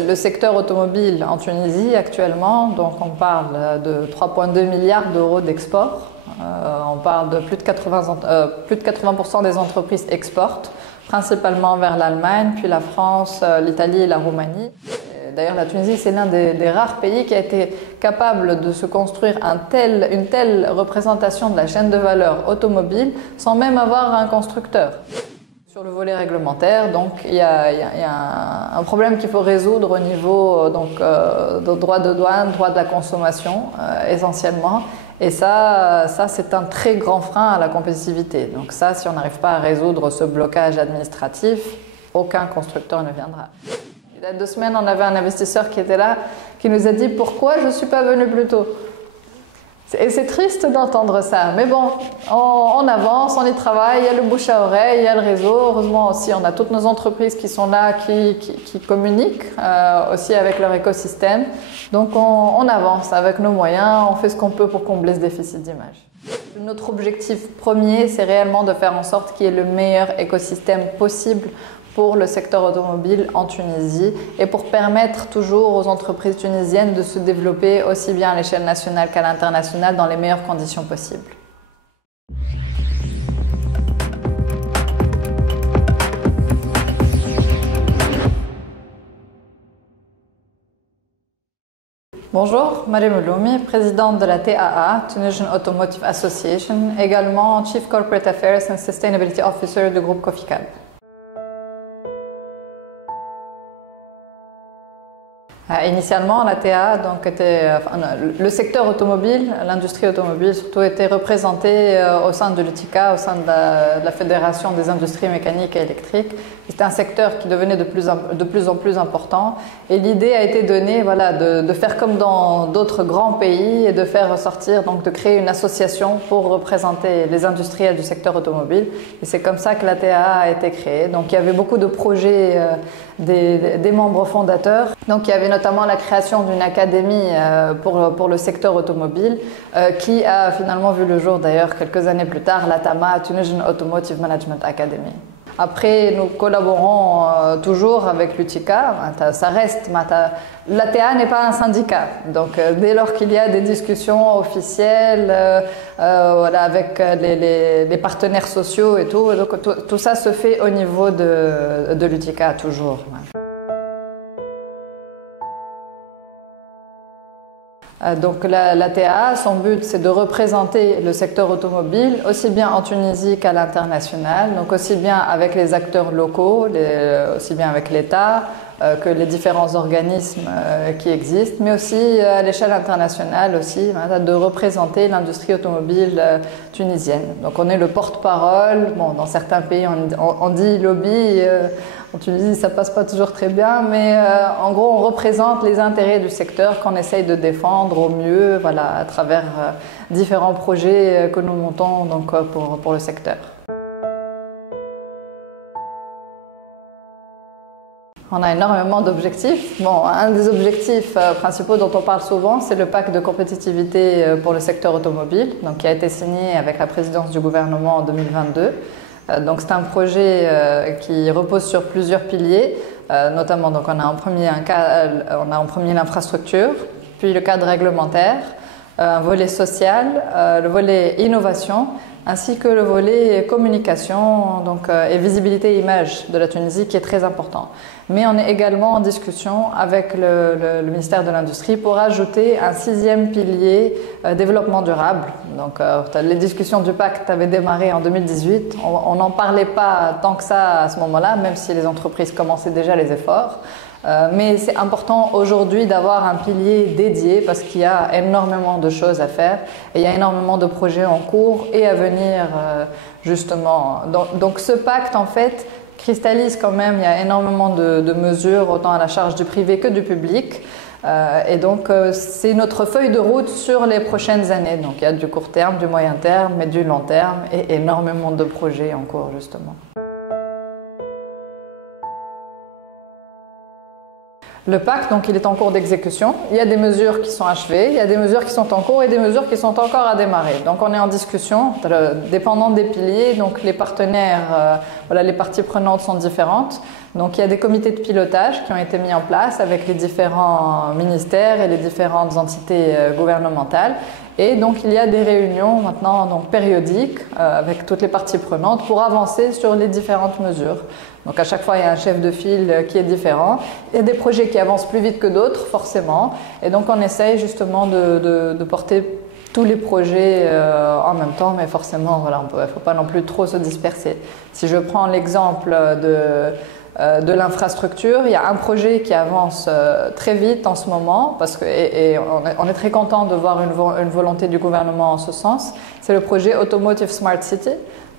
Le secteur automobile en Tunisie actuellement, donc on parle de 3,2 milliards d'euros d'export. On parle de plus de 80% des entreprises exportent, principalement vers l'Allemagne, puis la France, l'Italie et la Roumanie. D'ailleurs, la Tunisie, c'est l'un des rares pays qui a été capable de se construire une telle représentation de la chaîne de valeur automobile sans même avoir un constructeur. Sur le volet réglementaire, donc, il y a un problème qu'il faut résoudre au niveau de droit de douane, droit de la consommation, essentiellement. Et ça c'est un très grand frein à la compétitivité. Donc ça, si on n'arrive pas à résoudre ce blocage administratif, aucun constructeur ne viendra. Il y a 2 semaines, on avait un investisseur qui était là, qui nous a dit « Pourquoi je ne suis pas venu plus tôt ?» Et c'est triste d'entendre ça, mais bon, on avance, on y travaille, il y a le bouche à oreille, il y a le réseau. Heureusement aussi, on a toutes nos entreprises qui sont là, qui communiquent aussi avec leur écosystème. Donc on avance avec nos moyens, on fait ce qu'on peut pour combler ce déficit d'image. Notre objectif premier, c'est réellement de faire en sorte qu'il y ait le meilleur écosystème possible pour le secteur automobile en Tunisie et pour permettre toujours aux entreprises tunisiennes de se développer aussi bien à l'échelle nationale qu'à l'international dans les meilleures conditions possibles. Bonjour, Mariam Ouloumi, présidente de la TAA, Tunisian Automotive Association, également Chief Corporate Affairs and Sustainability Officer du groupe Coficab. Initialement, la TA, le secteur automobile, l'industrie automobile surtout, était représentée au sein de l'UTICA, au sein de la Fédération des industries mécaniques et électriques. C'était un secteur qui devenait de plus en plus important. Et l'idée a été donnée de faire comme dans d'autres grands pays et de faire ressortir, donc de créer une association pour représenter les industriels du secteur automobile. Et c'est comme ça que la TA a été créée. Donc il y avait beaucoup de projets des membres fondateurs. Donc il y avait notamment la création d'une académie pour le secteur automobile qui a finalement vu le jour d'ailleurs quelques années plus tard, la TAMA, Tunisian Automotive Management Academy. Après, nous collaborons toujours avec l'UTICA, ça reste, l'ATA n'est pas un syndicat, donc dès lors qu'il y a des discussions officielles avec les partenaires sociaux et tout, donc tout ça se fait au niveau de l'UTICA toujours. Donc la TAA, son but c'est de représenter le secteur automobile aussi bien en Tunisie qu'à l'international, donc aussi bien avec les acteurs locaux, aussi bien avec l'État que les différents organismes qui existent, mais aussi à l'échelle internationale aussi, de représenter l'industrie automobile tunisienne. Donc on est le porte-parole, bon, dans certains pays on dit lobby, en Tunisie ça passe pas toujours très bien, mais en gros on représente les intérêts du secteur qu'on essaye de défendre au mieux, à travers différents projets que nous montons donc, pour le secteur. On a énormément d'objectifs. Bon, un des objectifs principaux dont on parle souvent, c'est le pacte de compétitivité pour le secteur automobile, donc, qui a été signé avec la présidence du gouvernement en 2022. Donc c'est un projet qui repose sur plusieurs piliers, notamment donc, on a en premier l'infrastructure, puis le cadre réglementaire, un volet social, le volet innovation, ainsi que le volet communication et visibilité image de la Tunisie qui est très important. Mais on est également en discussion avec le ministère de l'Industrie pour ajouter un 6e pilier développement durable. Donc les discussions du pacte avaient démarré en 2018. On n'en parlait pas tant que ça à ce moment-là, même si les entreprises commençaient déjà les efforts. Mais c'est important aujourd'hui d'avoir un pilier dédié parce qu'il y a énormément de choses à faire et il y a énormément de projets en cours et à venir justement. Donc ce pacte en fait cristallise quand même, il y a énormément de mesures autant à la charge du privé que du public et donc c'est notre feuille de route sur les prochaines années. Donc il y a du court terme, du moyen terme et du long terme et énormément de projets en cours justement. Le pacte, donc, il est en cours d'exécution. Il y a des mesures qui sont achevées, il y a des mesures qui sont en cours et des mesures qui sont encore à démarrer. Donc, on est en discussion, dépendant des piliers. Donc, les partenaires, les parties prenantes sont différentes. Donc il y a des comités de pilotage qui ont été mis en place avec les différents ministères et les différentes entités gouvernementales. Et donc il y a des réunions maintenant donc, périodiques avec toutes les parties prenantes pour avancer sur les différentes mesures. Donc à chaque fois il y a un chef de file qui est différent. Il y a des projets qui avancent plus vite que d'autres forcément. Et donc on essaye justement de porter tous les projets en même temps, mais forcément voilà, il ne faut pas non plus trop se disperser. Si je prends l'exemple de l'infrastructure, il y a un projet qui avance très vite en ce moment parce que, et on est très content de voir une volonté du gouvernement en ce sens. C'est le projet Automotive Smart City,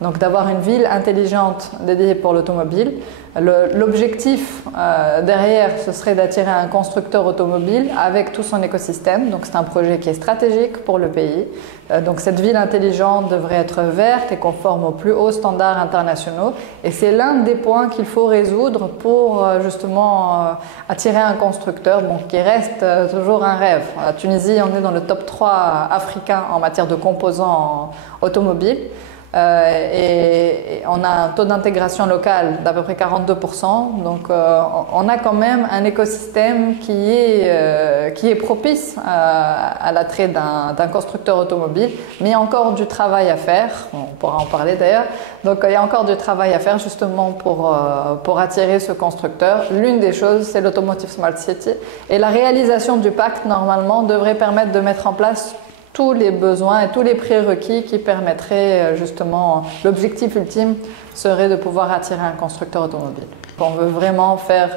donc d'avoir une ville intelligente dédiée pour l'automobile. L'objectif derrière, ce serait d'attirer un constructeur automobile avec tout son écosystème. Donc c'est un projet qui est stratégique pour le pays. Donc cette ville intelligente devrait être verte et conforme aux plus hauts standards internationaux. Et c'est l'un des points qu'il faut résoudre pour justement attirer un constructeur qui reste toujours un rêve. La Tunisie, on est dans le top 3 africain en matière de composants automobiles. Et on a un taux d'intégration locale d'à peu près 42%, donc on a quand même un écosystème qui est propice à l'attrait d'un constructeur automobile, mais il y a encore du travail à faire, on pourra en parler d'ailleurs, donc il y a encore du travail à faire justement pour attirer ce constructeur. L'une des choses, c'est l'Automotive Smart City, et la réalisation du pacte normalement devrait permettre de mettre en place tous les besoins et tous les prérequis qui permettraient justement, l'objectif ultime serait de pouvoir attirer un constructeur automobile. On veut vraiment faire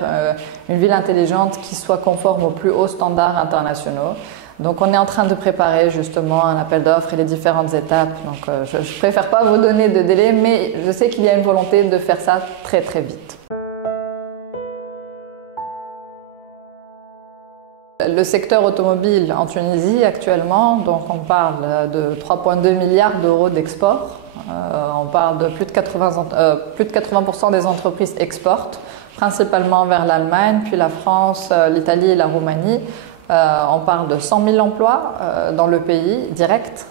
une ville intelligente qui soit conforme aux plus hauts standards internationaux. Donc on est en train de préparer justement un appel d'offres et les différentes étapes. Donc je ne préfère pas vous donner de délai, mais je sais qu'il y a une volonté de faire ça très très vite. Le secteur automobile en Tunisie actuellement, donc on parle de 3,2 milliards d'euros d'export. On parle de plus de 80% des entreprises exportent, principalement vers l'Allemagne, puis la France, l'Italie et la Roumanie. On parle de 100 000 emplois dans le pays, directs,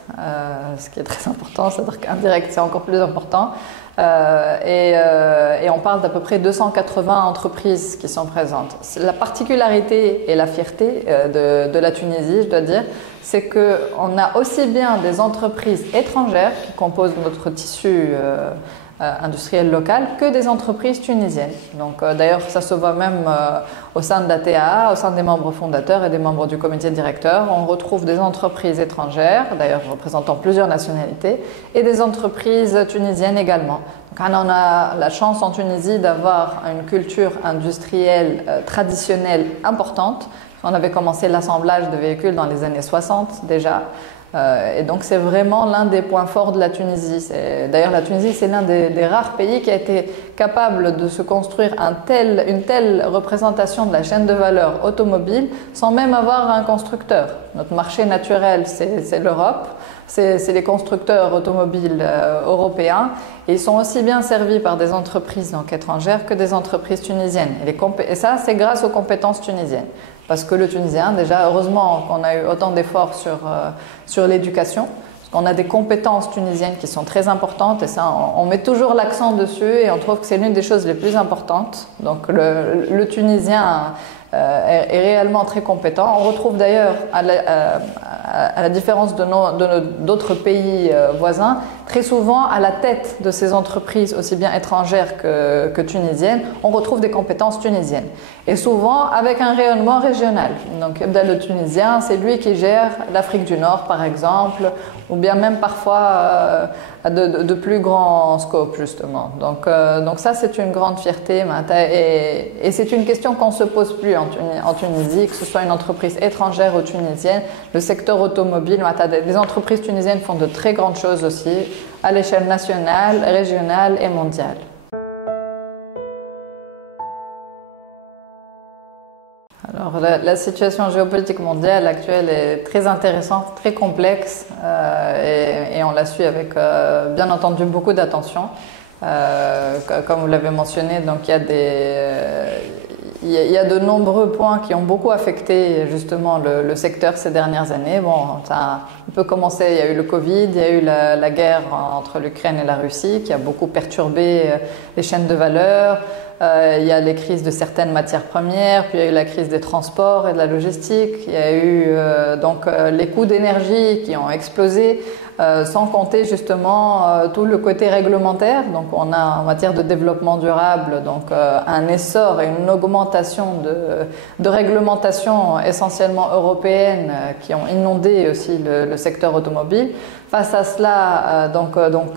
ce qui est très important, c'est-à-dire qu'indirect c'est encore plus important. Et on parle d'à peu près 280 entreprises qui sont présentes. La particularité et la fierté de la Tunisie, je dois dire, c'est qu'on a aussi bien des entreprises étrangères qui composent notre tissu industriel local que des entreprises tunisiennes. Donc d'ailleurs ça se voit même au sein de la TAA, au sein des membres fondateurs et des membres du comité directeur. On retrouve des entreprises étrangères, d'ailleurs représentant plusieurs nationalités, et des entreprises tunisiennes également. Donc, on a la chance en Tunisie d'avoir une culture industrielle traditionnelle importante. On avait commencé l'assemblage de véhicules dans les années 60 déjà. Et donc c'est vraiment l'un des points forts de la Tunisie. D'ailleurs la Tunisie c'est l'un des rares pays qui a été capable de se construire une telle représentation de la chaîne de valeur automobile sans même avoir un constructeur. Notre marché naturel c'est l'Europe, c'est les constructeurs automobiles européens et ils sont aussi bien servis par des entreprises donc, étrangères que des entreprises tunisiennes. Et ça c'est grâce aux compétences tunisiennes. Parce que le Tunisien, déjà, heureusement qu'on a eu autant d'efforts sur l'éducation, parce qu'on a des compétences tunisiennes qui sont très importantes et ça, on met toujours l'accent dessus et on trouve que c'est l'une des choses les plus importantes. Donc le Tunisien est réellement très compétent. On retrouve d'ailleurs, à la différence d'autres pays voisins, très souvent à la tête de ces entreprises, aussi bien étrangères que tunisiennes, on retrouve des compétences tunisiennes. Et souvent avec un rayonnement régional. Donc le Tunisien, c'est lui qui gère l'Afrique du Nord par exemple, ou bien même parfois de plus grands scopes justement. Donc ça c'est une grande fierté et c'est une question qu'on ne se pose plus en Tunisie, que ce soit une entreprise étrangère ou tunisienne. Le secteur automobile, les entreprises tunisiennes font de très grandes choses aussi à l'échelle nationale, régionale et mondiale. Alors, la situation géopolitique mondiale actuelle est très intéressante, très complexe et on la suit avec bien entendu beaucoup d'attention. Comme vous l'avez mentionné, donc il y a de nombreux points qui ont beaucoup affecté justement le secteur ces dernières années. Bon, ça a un peu commencé, il y a eu le Covid, il y a eu la guerre entre l'Ukraine et la Russie qui a beaucoup perturbé les chaînes de valeur. il y a les crises de certaines matières premières, puis il y a eu la crise des transports et de la logistique, il y a eu les coûts d'énergie qui ont explosé, sans compter justement tout le côté réglementaire. Donc on a en matière de développement durable un essor et une augmentation de réglementations essentiellement européennes qui ont inondé aussi le secteur automobile. Face à cela,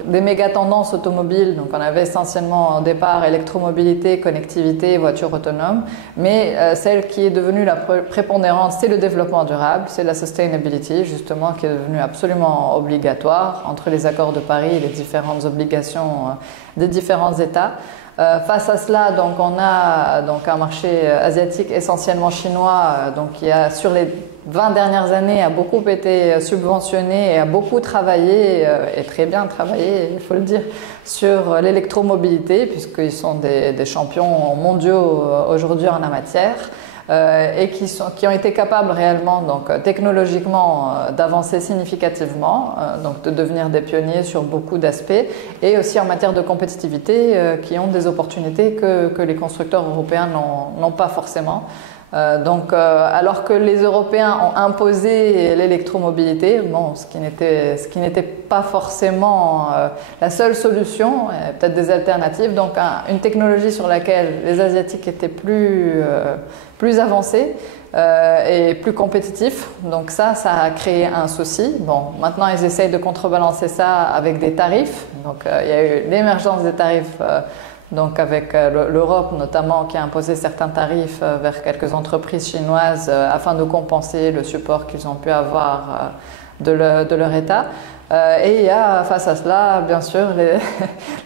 des méga tendances automobiles. Donc on avait essentiellement au départ électromobilité, connectivité, voitures autonomes, mais celle qui est devenue la prépondérante, c'est le développement durable, c'est la sustainability justement qui est devenue absolument obligatoire entre les accords de Paris et les différentes obligations des différents États. Face à cela, on a un marché asiatique essentiellement chinois, qui a sur les 20 dernières années a beaucoup été subventionné et a beaucoup travaillé, et très bien travaillé, il faut le dire, sur l'électromobilité, puisqu'ils sont des champions mondiaux aujourd'hui en la matière. Et qui ont été capables réellement, technologiquement, d'avancer significativement, de devenir des pionniers sur beaucoup d'aspects, et aussi en matière de compétitivité, qui ont des opportunités que les constructeurs européens n'ont pas forcément. Alors que les Européens ont imposé l'électromobilité, ce qui n'était pas forcément la seule solution, peut-être des alternatives, une technologie sur laquelle les Asiatiques étaient plus avancés et plus compétitifs. Donc ça a créé un souci. Maintenant ils essayent de contrebalancer ça avec des tarifs. Il y a eu l'émergence des tarifs. Avec l'Europe notamment qui a imposé certains tarifs vers quelques entreprises chinoises afin de compenser le support qu'ils ont pu avoir de leur État. Et il y a face à cela, bien sûr,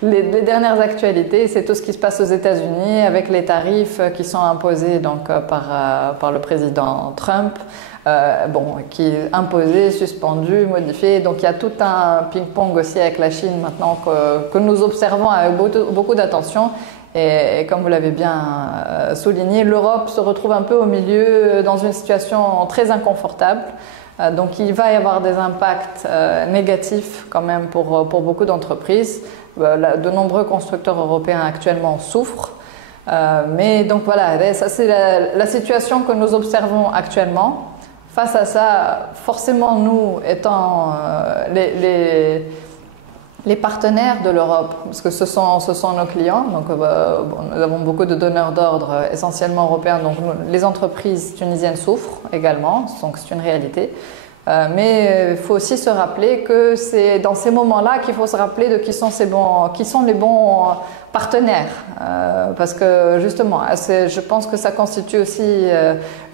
les dernières actualités, c'est tout ce qui se passe aux États-Unis avec les tarifs qui sont imposés par le président Trump. Qui est imposé, suspendu, modifié. Donc il y a tout un ping-pong aussi avec la Chine maintenant que nous observons avec beaucoup d'attention. Et comme vous l'avez bien souligné, l'Europe se retrouve un peu au milieu dans une situation très inconfortable. Donc il va y avoir des impacts négatifs quand même pour beaucoup d'entreprises. De nombreux constructeurs européens actuellement souffrent. Mais donc voilà, ça c'est la situation que nous observons actuellement. Face à ça, forcément, nous, étant les partenaires de l'Europe, parce que ce sont nos clients, nous avons beaucoup de donneurs d'ordre essentiellement européens, les entreprises tunisiennes souffrent également, donc c'est une réalité. Mais il faut aussi se rappeler que c'est dans ces moments-là qu'il faut se rappeler de qui sont les bons partenaires. Parce que justement, je pense que ça constitue aussi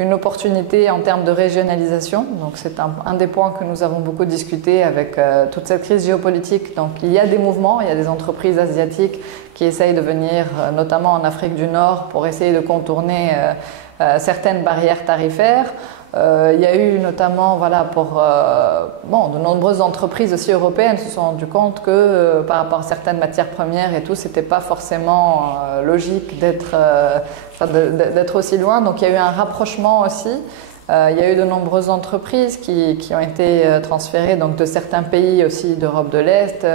une opportunité en termes de régionalisation. Donc c'est un des points que nous avons beaucoup discuté avec toute cette crise géopolitique. Donc il y a des mouvements, il y a des entreprises asiatiques qui essayent de venir, notamment en Afrique du Nord, pour essayer de contourner certaines barrières tarifaires. Il y a eu notamment, de nombreuses entreprises aussi européennes se sont rendues compte que par rapport à certaines matières premières et tout, c'était pas forcément logique d'être aussi loin. Donc il y a eu un rapprochement aussi. Il y a eu de nombreuses entreprises qui ont été transférées de certains pays aussi d'Europe de l'Est,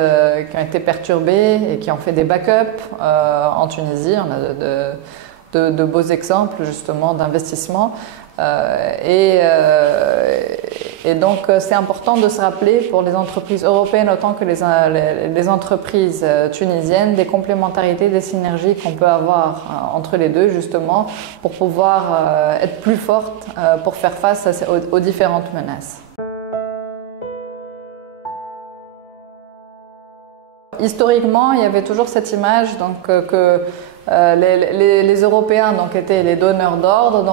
qui ont été perturbées et qui ont fait des backups en Tunisie. On a de beaux exemples justement d'investissement. Donc c'est important de se rappeler pour les entreprises européennes autant que les entreprises tunisiennes des complémentarités, des synergies qu'on peut avoir entre les deux justement pour pouvoir être plus fortes pour faire face aux différentes menaces. Historiquement, il y avait toujours cette image que les Européens étaient les donneurs d'ordre,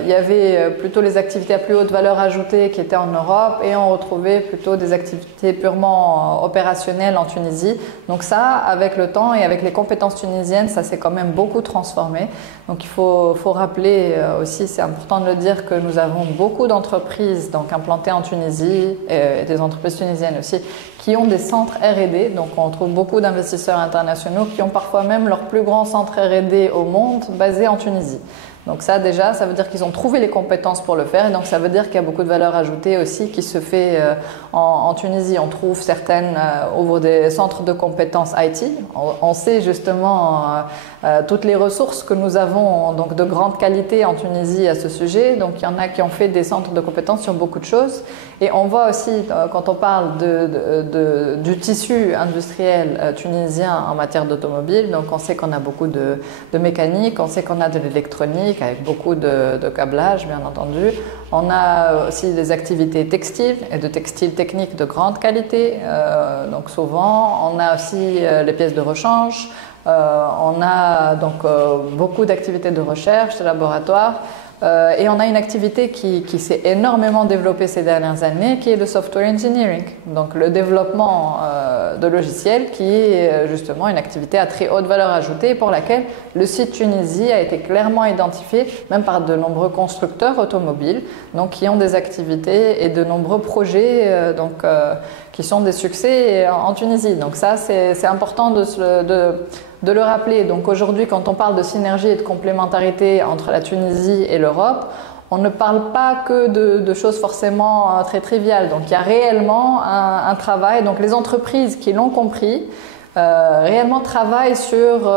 il y avait plutôt les activités à plus haute valeur ajoutée qui étaient en Europe et on retrouvait plutôt des activités purement opérationnelles en Tunisie. Donc ça, avec le temps et avec les compétences tunisiennes, ça s'est quand même beaucoup transformé. Donc il faut rappeler aussi, c'est important de le dire, que nous avons beaucoup d'entreprises implantées en Tunisie et des entreprises tunisiennes aussi qui ont des centres R&D. Donc on trouve beaucoup d'investisseurs internationaux qui ont parfois même leur plus grand centre R&D au monde basé en Tunisie. Donc ça déjà, ça veut dire qu'ils ont trouvé les compétences pour le faire et donc ça veut dire qu'il y a beaucoup de valeur ajoutée aussi qui se fait en Tunisie. On trouve certaines ouvrent des centres de compétences IT. On sait justement toutes les ressources que nous avons donc de grande qualité en Tunisie à ce sujet. Donc il y en a qui ont fait des centres de compétences sur beaucoup de choses. Et on voit aussi, quand on parle du tissu industriel tunisien en matière d'automobile, donc on sait qu'on a beaucoup de mécanique, on sait qu'on a de l'électronique avec beaucoup de câblage, bien entendu. On a aussi des activités textiles et de textiles techniques de grande qualité, donc souvent. On a aussi les pièces de rechange. On a donc beaucoup d'activités de recherche, de laboratoire, et on a une activité qui s'est énormément développée ces dernières années, qui est le software engineering, donc le développement de logiciels, qui est justement une activité à très haute valeur ajoutée pour laquelle le site Tunisie a été clairement identifié, même par de nombreux constructeurs automobiles, donc qui ont des activités et de nombreux projets qui sont des succès en Tunisie. Donc ça, c'est important de le rappeler. Donc aujourd'hui, quand on parle de synergie et de complémentarité entre la Tunisie et l'Europe, on ne parle pas que de choses forcément très triviales. Donc il y a réellement un travail. Donc les entreprises qui l'ont compris réellement travaillent sur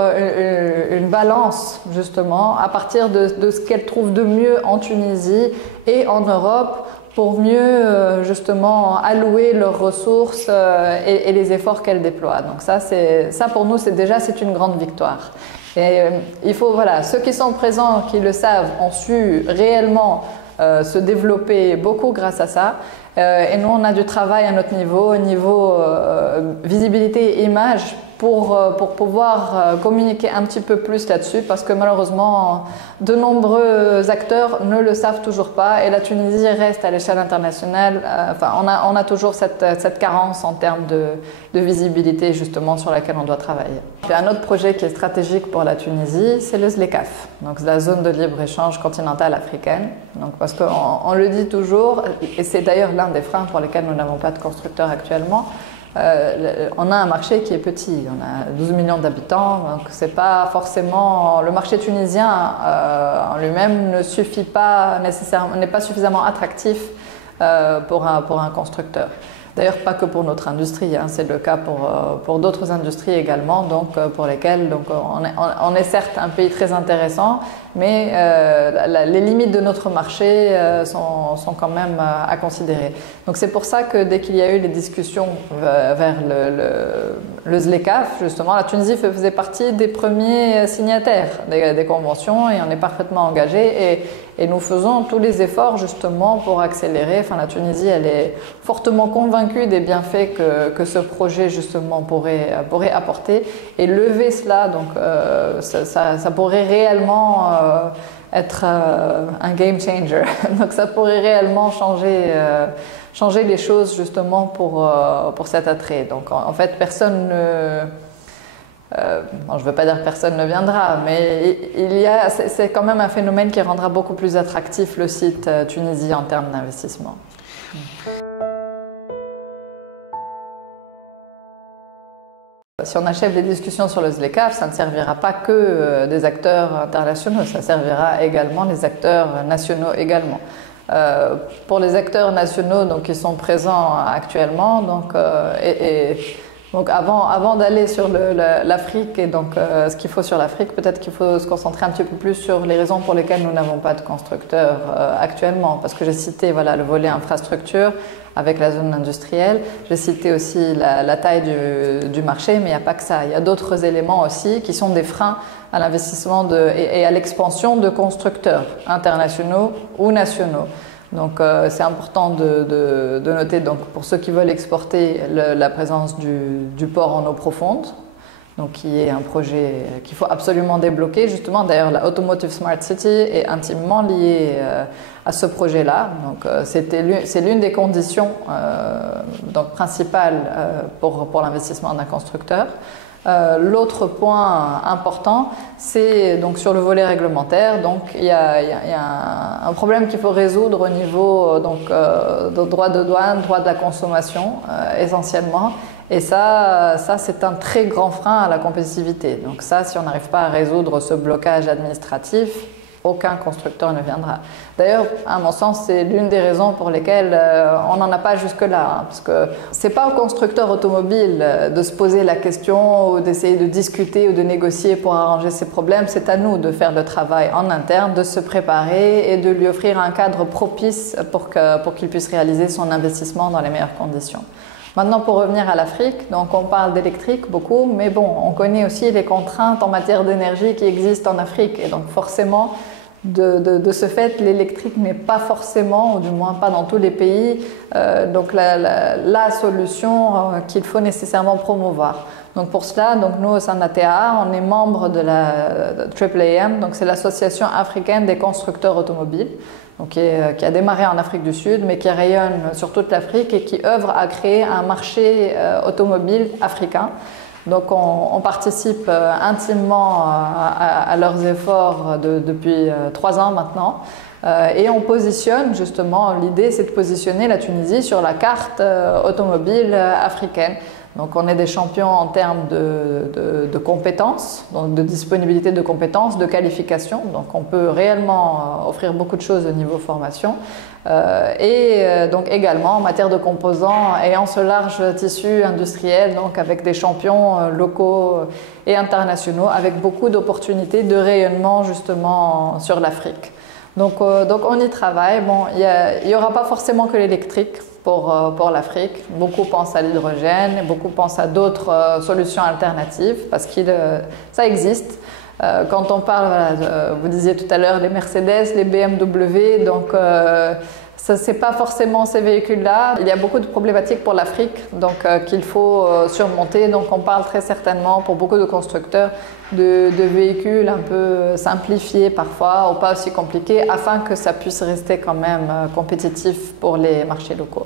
une balance justement à partir de ce qu'elles trouvent de mieux en Tunisie et en Europe, pour mieux justement allouer leurs ressources et les efforts qu'elles déploient. Donc ça pour nous c'est une grande victoire. Et il faut, voilà, ceux qui sont présents, qui le savent, ont su réellement se développer beaucoup grâce à ça. Et nous on a du travail à notre niveau, au niveau visibilité et image, pour pouvoir communiquer un petit peu plus là-dessus, parce que malheureusement de nombreux acteurs ne le savent toujours pas, et la Tunisie reste à l'échelle internationale, on a toujours cette carence en termes de visibilité justement sur laquelle on doit travailler. Il y a un autre projet qui est stratégique pour la Tunisie, c'est le ZLECAf, donc la zone de libre-échange continentale africaine. Donc parce qu'on le dit toujours, et c'est d'ailleurs l'un des freins pour lesquels nous n'avons pas de constructeurs actuellement. On a un marché qui est petit, on a 12 millions d'habitants, donc c'est pas forcément, le marché tunisien en lui-même ne suffit pas nécessairement, n'est pas suffisamment attractif pour un constructeur. D'ailleurs, pas que pour notre industrie, hein, c'est le cas pour d'autres industries également, donc pour lesquelles on est certes un pays très intéressant, mais les limites de notre marché sont quand même à considérer. Donc c'est pour ça que dès qu'il y a eu les discussions vers le ZLECAf, justement, la Tunisie faisait partie des premiers signataires des conventions, et on est parfaitement engagé, et nous faisons tous les efforts justement pour accélérer. Enfin, la Tunisie, elle est fortement convaincue des bienfaits que ce projet justement pourrait apporter, et lever cela, donc ça pourrait réellement être un game changer. Donc ça pourrait réellement changer les choses justement pour cet attrait. Donc en fait, personne ne... je ne veux pas dire que personne ne viendra, mais c'est quand même un phénomène qui rendra beaucoup plus attractif le site Tunisie en termes d'investissement. Si on achève les discussions sur le ZLECAf, ça ne servira pas que des acteurs internationaux, ça servira également les acteurs nationaux également. Pour les acteurs nationaux donc, qui sont présents actuellement, donc avant d'aller sur l'Afrique et donc ce qu'il faut sur l'Afrique, peut-être qu'il faut se concentrer un petit peu plus sur les raisons pour lesquelles nous n'avons pas de constructeurs actuellement. Parce que j'ai cité le volet infrastructure avec la zone industrielle, j'ai cité aussi la taille du marché, mais il n'y a pas que ça. Il y a d'autres éléments aussi qui sont des freins à l'investissement et à l'expansion de constructeurs internationaux ou nationaux. Donc c'est important de noter, donc, pour ceux qui veulent exporter, la présence du port en eau profonde, donc qui est un projet qu'il faut absolument débloquer. Justement, d'ailleurs, la Automotive Smart City est intimement liée à ce projet-là. Donc c'est l'une des conditions principales pour l'investissement d'un constructeur. L'autre point important, c'est donc sur le volet réglementaire. Donc il y a un problème qu'il faut résoudre au niveau de droit de douane, droit de la consommation essentiellement. Et ça c'est un très grand frein à la compétitivité. Donc ça, si on n'arrive pas à résoudre ce blocage administratif, aucun constructeur ne viendra. D'ailleurs, à mon sens, c'est l'une des raisons pour lesquelles on n'en a pas jusque-là. Hein, parce que c'est pas au constructeur automobile de se poser la question ou d'essayer de discuter ou de négocier pour arranger ses problèmes. C'est à nous de faire le travail en interne, de se préparer et de lui offrir un cadre propice pour qu'il puisse réaliser son investissement dans les meilleures conditions. Maintenant, pour revenir à l'Afrique, donc on parle d'électrique beaucoup, mais bon, on connaît aussi les contraintes en matière d'énergie qui existent en Afrique. Et donc forcément, de ce fait, l'électrique n'est pas forcément, ou du moins pas dans tous les pays, donc la solution qu'il faut nécessairement promouvoir. Donc pour cela, donc nous au sein de l'ATA, on est membre de la AAAM, donc c'est l'Association africaine des constructeurs automobiles, donc qui a démarré en Afrique du Sud, mais qui rayonne sur toute l'Afrique et qui œuvre à créer un marché automobile africain. Donc on participe intimement à leurs efforts depuis 3 ans maintenant. Et on positionne justement, l'idée c'est de positionner la Tunisie sur la carte automobile africaine. Donc on est des champions en termes de compétences, donc de disponibilité de compétences, de qualification. Donc on peut réellement offrir beaucoup de choses au niveau formation. Donc également en matière de composants ayant ce large tissu industriel, donc avec des champions locaux et internationaux, avec beaucoup d'opportunités de rayonnement justement sur l'Afrique. Donc on y travaille. Bon, il n'y aura pas forcément que l'électrique pour l'Afrique. Beaucoup pensent à l'hydrogène, beaucoup pensent à d'autres solutions alternatives parce que ça existe. Quand on parle, voilà, vous disiez tout à l'heure les Mercedes, les BMW, donc ce n'est pas forcément ces véhicules-là. Il y a beaucoup de problématiques pour l'Afrique qu'il faut surmonter. Donc on parle très certainement pour beaucoup de constructeurs de véhicules un peu simplifiés parfois ou pas aussi compliqués afin que ça puisse rester quand même compétitif pour les marchés locaux.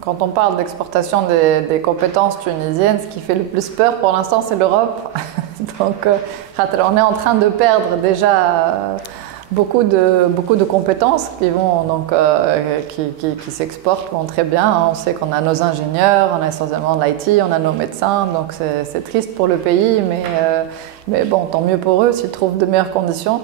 Quand on parle d'exportation des compétences tunisiennes, ce qui fait le plus peur pour l'instant, c'est l'Europe. Donc, on est en train de perdre déjà beaucoup de compétences qui s'exportent très bien. On sait qu'on a nos ingénieurs, on a essentiellement de l'IT, on a nos médecins. Donc, c'est triste pour le pays, mais bon, tant mieux pour eux s'ils trouvent de meilleures conditions.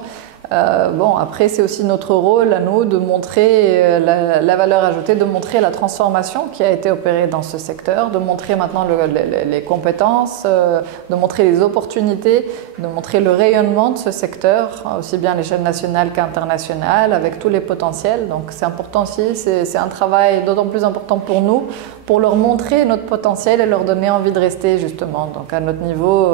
Après, c'est aussi notre rôle à nous de montrer la valeur ajoutée, de montrer la transformation qui a été opérée dans ce secteur, de montrer maintenant les compétences, de montrer les opportunités, de montrer le rayonnement de ce secteur, aussi bien à l'échelle nationale qu'internationale, avec tous les potentiels. Donc c'est important aussi, c'est un travail d'autant plus important pour nous, pour leur montrer notre potentiel et leur donner envie de rester justement. Donc à notre niveau,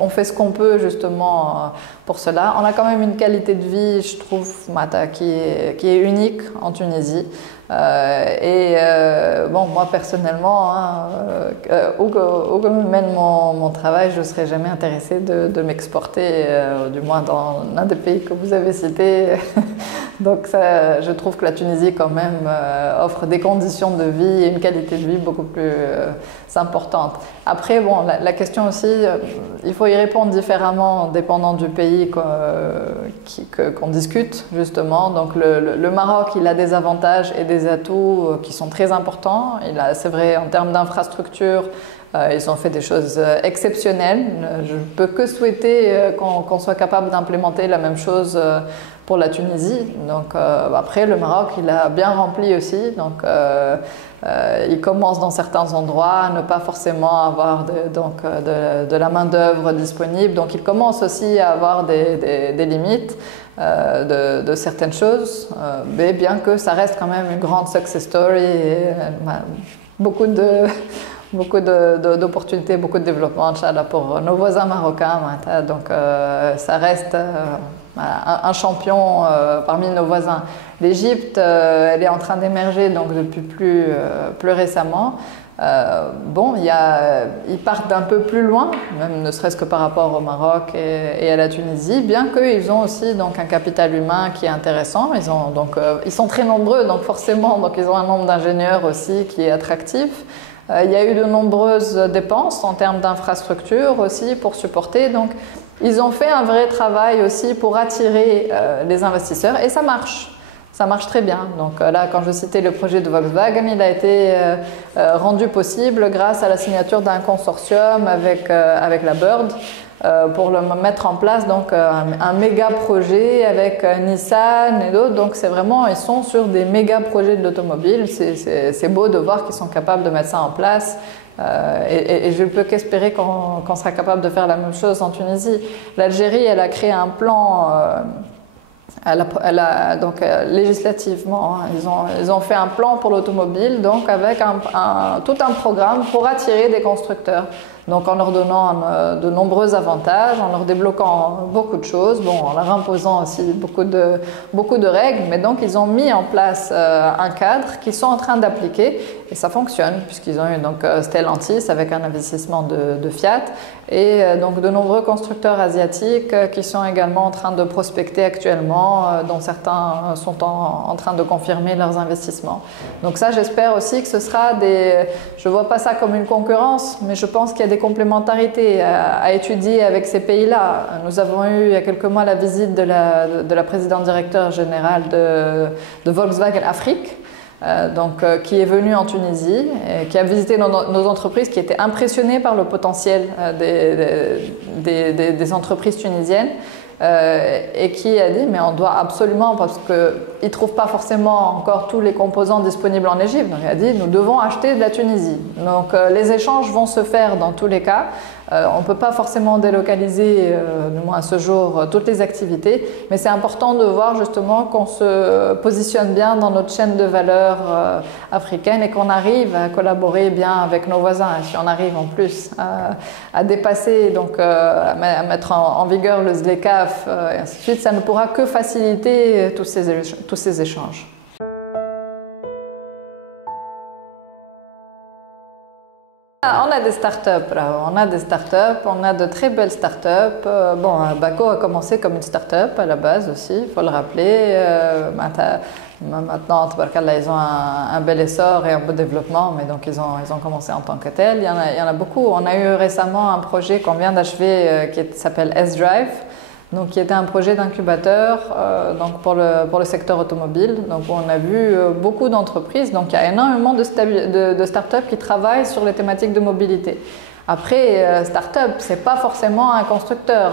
on fait ce qu'on peut justement pour cela. On a quand même une qualité de vie, je trouve, Mata, qui est unique en Tunisie. Moi personnellement, où que me mène mon travail, je ne serais jamais intéressée de m'exporter, du moins dans l'un des pays que vous avez cités. Donc je trouve que la Tunisie quand même offre des conditions de vie et une qualité de vie beaucoup plus importante. Après, la question aussi, il faut y répondre différemment dépendant du pays qu'on discute justement. Donc le Maroc, il a des avantages et des atouts qui sont très importants. C'est vrai en termes d'infrastructure, ils ont fait des choses exceptionnelles. Je ne peux que souhaiter qu'on soit capable d'implémenter la même chose pour la Tunisie. Donc après, le Maroc, il a bien rempli aussi. Donc il commence dans certains endroits à ne pas forcément avoir de la main-d'œuvre disponible. Donc il commence aussi à avoir des limites de certaines choses, mais bien que ça reste quand même une grande success story et beaucoup d'opportunités, beaucoup de développement, Inch'Allah, pour nos voisins marocains. Donc ça reste un champion parmi nos voisins. L'Égypte, elle est en train d'émerger donc depuis plus récemment. Ils partent d'un peu plus loin, même ne serait-ce que par rapport au Maroc et à la Tunisie, bien qu'ils ont aussi donc un capital humain qui est intéressant. Ils sont très nombreux, donc forcément, ils ont un nombre d'ingénieurs aussi qui est attractif. Il y a eu de nombreuses dépenses en termes d'infrastructures aussi pour supporter. Donc, ils ont fait un vrai travail aussi pour attirer les investisseurs et ça marche. ça marche très bien. Donc là, quand je citais le projet de Volkswagen, il a été rendu possible grâce à la signature d'un consortium avec la Bird pour le mettre en place, donc un méga projet avec Nissan et d'autres. Donc c'est vraiment, ils sont sur des méga projets de l'automobile. C'est beau de voir qu'ils sont capables de mettre ça en place. Et je ne peux qu'espérer qu'on sera capable de faire la même chose en Tunisie. L'Algérie, elle a créé un plan, donc législativement, hein, ils ont fait un plan pour l'automobile, donc avec tout un programme pour attirer des constructeurs. Donc en leur donnant de nombreux avantages, en leur débloquant beaucoup de choses, bon, en leur imposant aussi beaucoup de règles, mais donc ils ont mis en place un cadre qu'ils sont en train d'appliquer et ça fonctionne puisqu'ils ont eu donc Stellantis avec un investissement de Fiat et donc de nombreux constructeurs asiatiques qui sont également en train de prospecter actuellement, dont certains sont en train de confirmer leurs investissements. Donc ça, j'espère aussi que ce sera je ne vois pas ça comme une concurrence, mais je pense qu'il y a des complémentarités à étudier avec ces pays-là. Nous avons eu il y a quelques mois la visite de la présidente directeur générale de Volkswagen Afrique, qui est venue en Tunisie, et qui a visité nos entreprises, qui étaient impressionnées par le potentiel des entreprises tunisiennes. Et qui a dit mais on doit absolument, parce qu'ils ne trouvent pas forcément encore tous les composants disponibles en Égypte, donc il a dit nous devons acheter de la Tunisie. Donc les échanges vont se faire dans tous les cas. On ne peut pas forcément délocaliser, du moins à ce jour, toutes les activités, mais c'est important de voir justement qu'on se positionne bien dans notre chaîne de valeur africaine et qu'on arrive à collaborer bien avec nos voisins. Et si on arrive en plus à dépasser, donc à mettre en vigueur le ZLECAf et ainsi de suite, ça ne pourra que faciliter tous ces échanges. On a des startups, on a de très belles startups. Bako a commencé comme une startup à la base aussi, il faut le rappeler. Maintenant, ils ont un bel essor et un beau développement, mais donc ils ont commencé en tant que tel. Il y en a beaucoup. On a eu récemment un projet qu'on vient d'achever qui s'appelle S-Drive. Donc, qui était un projet d'incubateur pour le secteur automobile. Donc, on a vu beaucoup d'entreprises. Donc, il y a énormément de startups qui travaillent sur les thématiques de mobilité. Après, start-up, c'est pas forcément un constructeur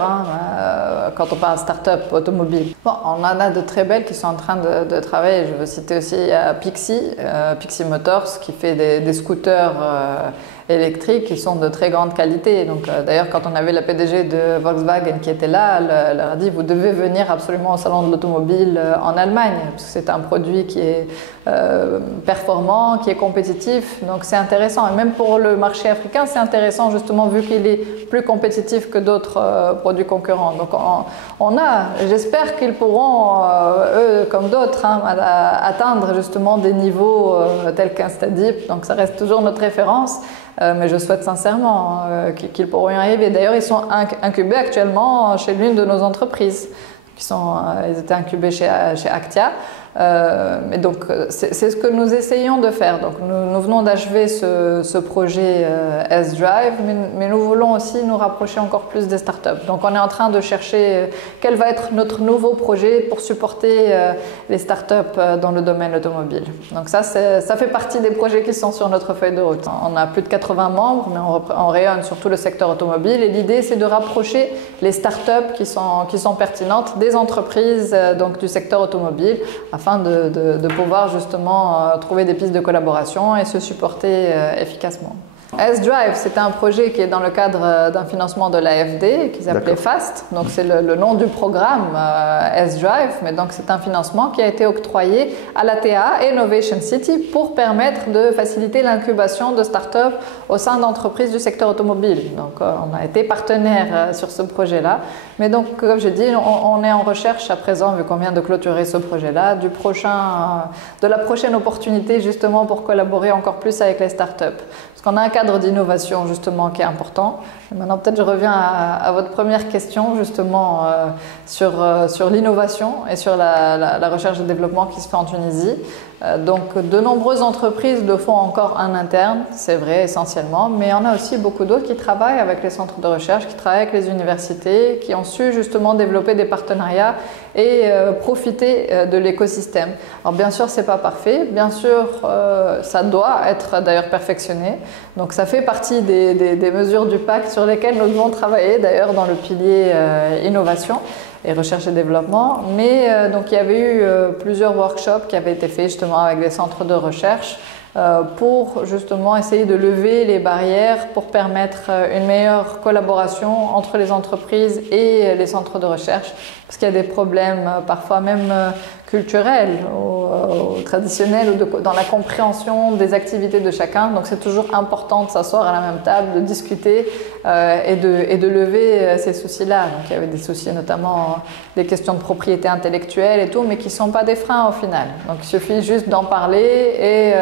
quand on parle start-up automobile. Bon, on en a de très belles qui sont en train de travailler. Je veux citer aussi Pixie Motors, qui fait des scooters électriques qui sont de très grande qualité. Donc, d'ailleurs, quand on avait la PDG de Volkswagen qui était là, elle leur a dit vous devez venir absolument au salon de l'automobile en Allemagne, parce que c'est un produit qui est performant, qui est compétitif. Donc, c'est intéressant. Et même pour le marché africain, c'est intéressant justement vu qu'il est plus compétitif que d'autres produits concurrents. Donc, j'espère qu'ils pourront, eux comme d'autres, atteindre justement des niveaux tels qu'un Stadip. Donc, ça reste toujours notre référence. Mais je souhaite sincèrement qu'ils pourront y arriver. D'ailleurs, ils sont incubés actuellement chez l'une de nos entreprises. Ils étaient incubés chez Actia. Mais donc, c'est ce que nous essayons de faire. Donc, nous venons d'achever ce projet S-Drive, mais nous voulons aussi nous rapprocher encore plus des startups. Donc, on est en train de chercher quel va être notre nouveau projet pour supporter les startups dans le domaine automobile. Donc, ça fait partie des projets qui sont sur notre feuille de route. On a plus de 80 membres, mais on rayonne sur tout le secteur automobile. Et l'idée, c'est de rapprocher les startups qui sont pertinentes des entreprises donc du secteur automobile, afin de pouvoir justement trouver des pistes de collaboration et se supporter efficacement. S-Drive, c'est un projet qui est dans le cadre d'un financement de l'AFD qui s'appelait FAST. Donc c'est le nom du programme S-Drive, mais donc c'est un financement qui a été octroyé à l'ATA Innovation City pour permettre de faciliter l'incubation de start-up au sein d'entreprises du secteur automobile. Donc on a été partenaire sur ce projet-là. Mais donc comme je dis, on est en recherche à présent, vu qu'on vient de clôturer ce projet-là, de la prochaine opportunité justement pour collaborer encore plus avec les start-up. parce qu'on a un cadre d'innovation justement qui est important. Et maintenant peut-être je reviens à votre première question justement sur l'innovation et sur la recherche et développement qui se fait en Tunisie. Donc de nombreuses entreprises le font encore en interne, c'est vrai essentiellement, mais on a aussi beaucoup d'autres qui travaillent avec les centres de recherche, qui travaillent avec les universités, qui ont su justement développer des partenariats et profiter de l'écosystème. Alors bien sûr c'est pas parfait, bien sûr ça doit être d'ailleurs perfectionné, donc ça fait partie des mesures du pacte sur lesquelles nous devons travailler d'ailleurs dans le pilier innovation et recherche et développement, mais donc il y avait eu plusieurs workshops qui avaient été faits justement avec des centres de recherche pour justement essayer de lever les barrières pour permettre une meilleure collaboration entre les entreprises et les centres de recherche, parce qu'il y a des problèmes parfois même culturels ou traditionnels ou dans la compréhension des activités de chacun. Donc c'est toujours important de s'asseoir à la même table, de discuter et de lever ces soucis-là. Donc il y avait des soucis notamment des questions de propriété intellectuelle et tout, mais qui ne sont pas des freins au final. Donc il suffit juste d'en parler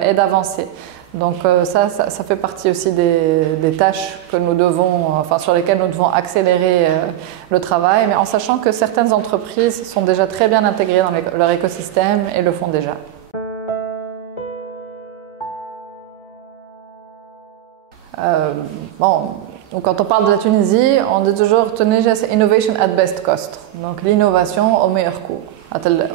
et d'avancer. Donc ça fait partie aussi des tâches que nous devons, enfin sur lesquelles nous devons accélérer le travail, mais en sachant que certaines entreprises sont déjà très bien intégrées dans leur écosystème et le font déjà. Bon, donc quand on parle de la Tunisie, on dit toujours Tunisia's innovation at best cost, donc l'innovation au meilleur coût.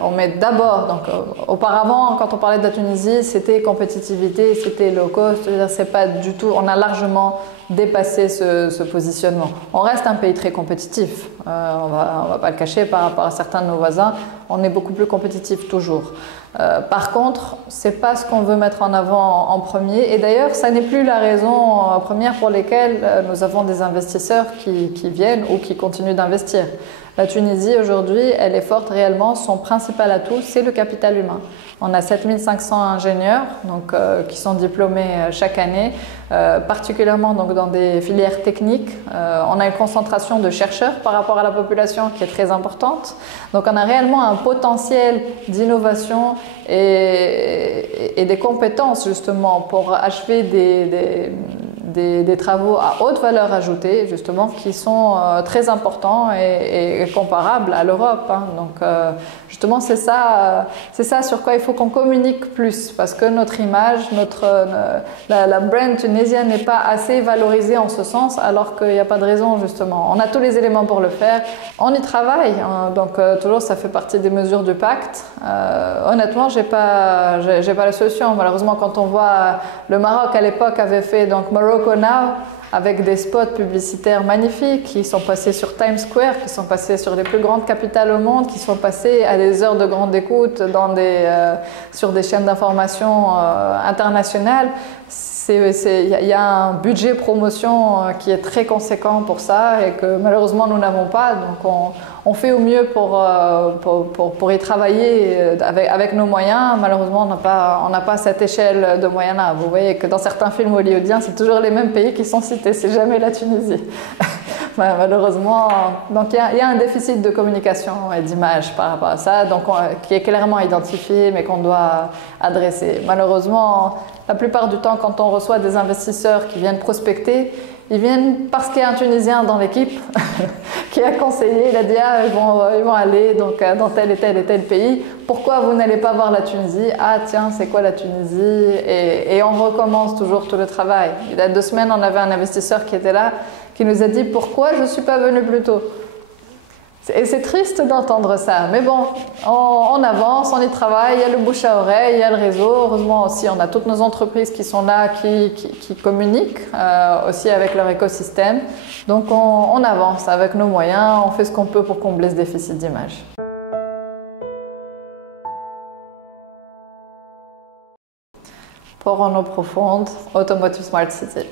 On met d'abord, donc auparavant quand on parlait de la Tunisie, c'était compétitivité, c'était low cost, c'est pas du tout, on a largement dépassé ce positionnement. On reste un pays très compétitif, on va pas le cacher par rapport à certains de nos voisins, on est beaucoup plus compétitif toujours. Par contre, c'est pas ce qu'on veut mettre en avant en premier, et d'ailleurs ça n'est plus la raison première pour laquelle nous avons des investisseurs qui viennent ou qui continuent d'investir. La Tunisie aujourd'hui, elle est forte réellement, son principal atout c'est le capital humain. On a 7500 ingénieurs donc, qui sont diplômés chaque année, particulièrement donc, dans des filières techniques. On a une concentration de chercheurs par rapport à la population qui est très importante. Donc on a réellement un potentiel d'innovation et des compétences justement pour achever des travaux à haute valeur ajoutée justement qui sont très importants et comparables à l'Europe. Hein. Donc justement c'est ça sur quoi il faut qu'on communique plus, parce que notre image, la brand tunisienne n'est pas assez valorisée en ce sens, alors qu'il n'y a pas de raison justement. On a tous les éléments pour le faire, on y travaille, hein. Donc toujours ça fait partie des mesures du pacte. Honnêtement j'ai pas la solution. Malheureusement quand on voit le Maroc à l'époque avait fait donc Morocco Now avec des spots publicitaires magnifiques qui sont passés sur Times Square, qui sont passés sur les plus grandes capitales au monde, qui sont passés à des heures de grande écoute sur des chaînes d'information internationales. Il y a un budget promotion qui est très conséquent pour ça et que malheureusement nous n'avons pas. Donc on fait au mieux pour y travailler avec nos moyens. Malheureusement on n'a pas cette échelle de moyens-là. Vous voyez que dans certains films hollywoodiens, c'est toujours les mêmes pays qui sont cités, c'est jamais la Tunisie. Malheureusement, donc il y a un déficit de communication et d'image par rapport à ça, donc qui est clairement identifié mais qu'on doit adresser. Malheureusement, la plupart du temps, quand on reçoit des investisseurs qui viennent prospecter, ils viennent parce qu'il y a un Tunisien dans l'équipe qui a conseillé, il a dit ah, ils vont aller donc, dans tel et tel pays. Pourquoi vous n'allez pas voir la Tunisie? Ah tiens, c'est quoi la Tunisie? Et on recommence toujours tout le travail. Il y a 2 semaines, on avait un investisseur qui était là, qui nous a dit pourquoi je ne suis pas venu plus tôt. Et c'est triste d'entendre ça, mais bon, on avance, on y travaille, il y a le bouche à oreille, il y a le réseau. Heureusement aussi, on a toutes nos entreprises qui sont là, qui communiquent aussi avec leur écosystème. Donc on avance avec nos moyens, on fait ce qu'on peut pour combler ce déficit d'image. Port en eau profonde, Automotive Smart City.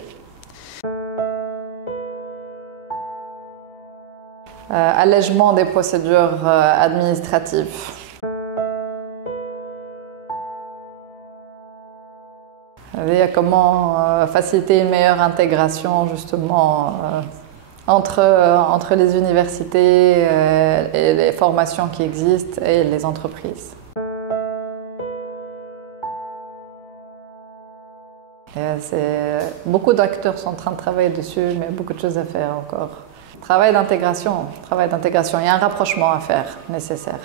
Allègement des procédures administratives. Comment faciliter une meilleure intégration justement entre les universités et les formations qui existent et les entreprises. Beaucoup d'acteurs sont en train de travailler dessus, mais beaucoup de choses à faire encore. Travail d'intégration. Il y a un rapprochement à faire nécessaire.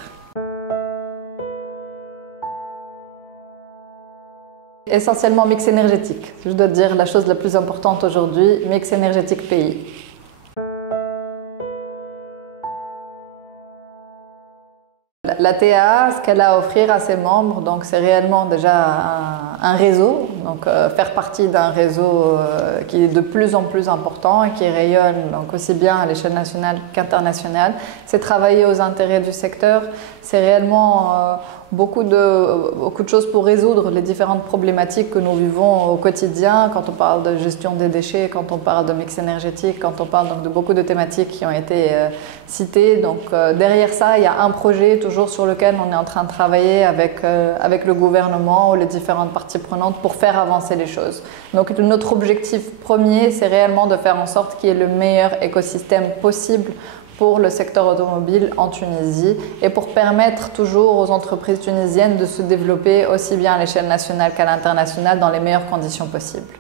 Essentiellement mix énergétique. Je dois te dire la chose la plus importante aujourd'hui, mix énergétique pays. La TA, ce qu'elle a à offrir à ses membres, donc c'est réellement déjà un réseau, donc faire partie d'un réseau qui est de plus en plus important et qui rayonne donc aussi bien à l'échelle nationale qu'internationale. C'est travailler aux intérêts du secteur, c'est réellement beaucoup de choses pour résoudre les différentes problématiques que nous vivons au quotidien quand on parle de gestion des déchets, quand on parle de mix énergétique, quand on parle donc de beaucoup de thématiques qui ont été citées. Donc derrière ça, il y a un projet toujours sur lequel on est en train de travailler avec le gouvernement ou les différentes parties prenantes pour faire avancer les choses. Donc notre objectif premier, c'est réellement de faire en sorte qu'il y ait le meilleur écosystème possible pour le secteur automobile en Tunisie et pour permettre toujours aux entreprises tunisiennes de se développer aussi bien à l'échelle nationale qu'à l'international dans les meilleures conditions possibles.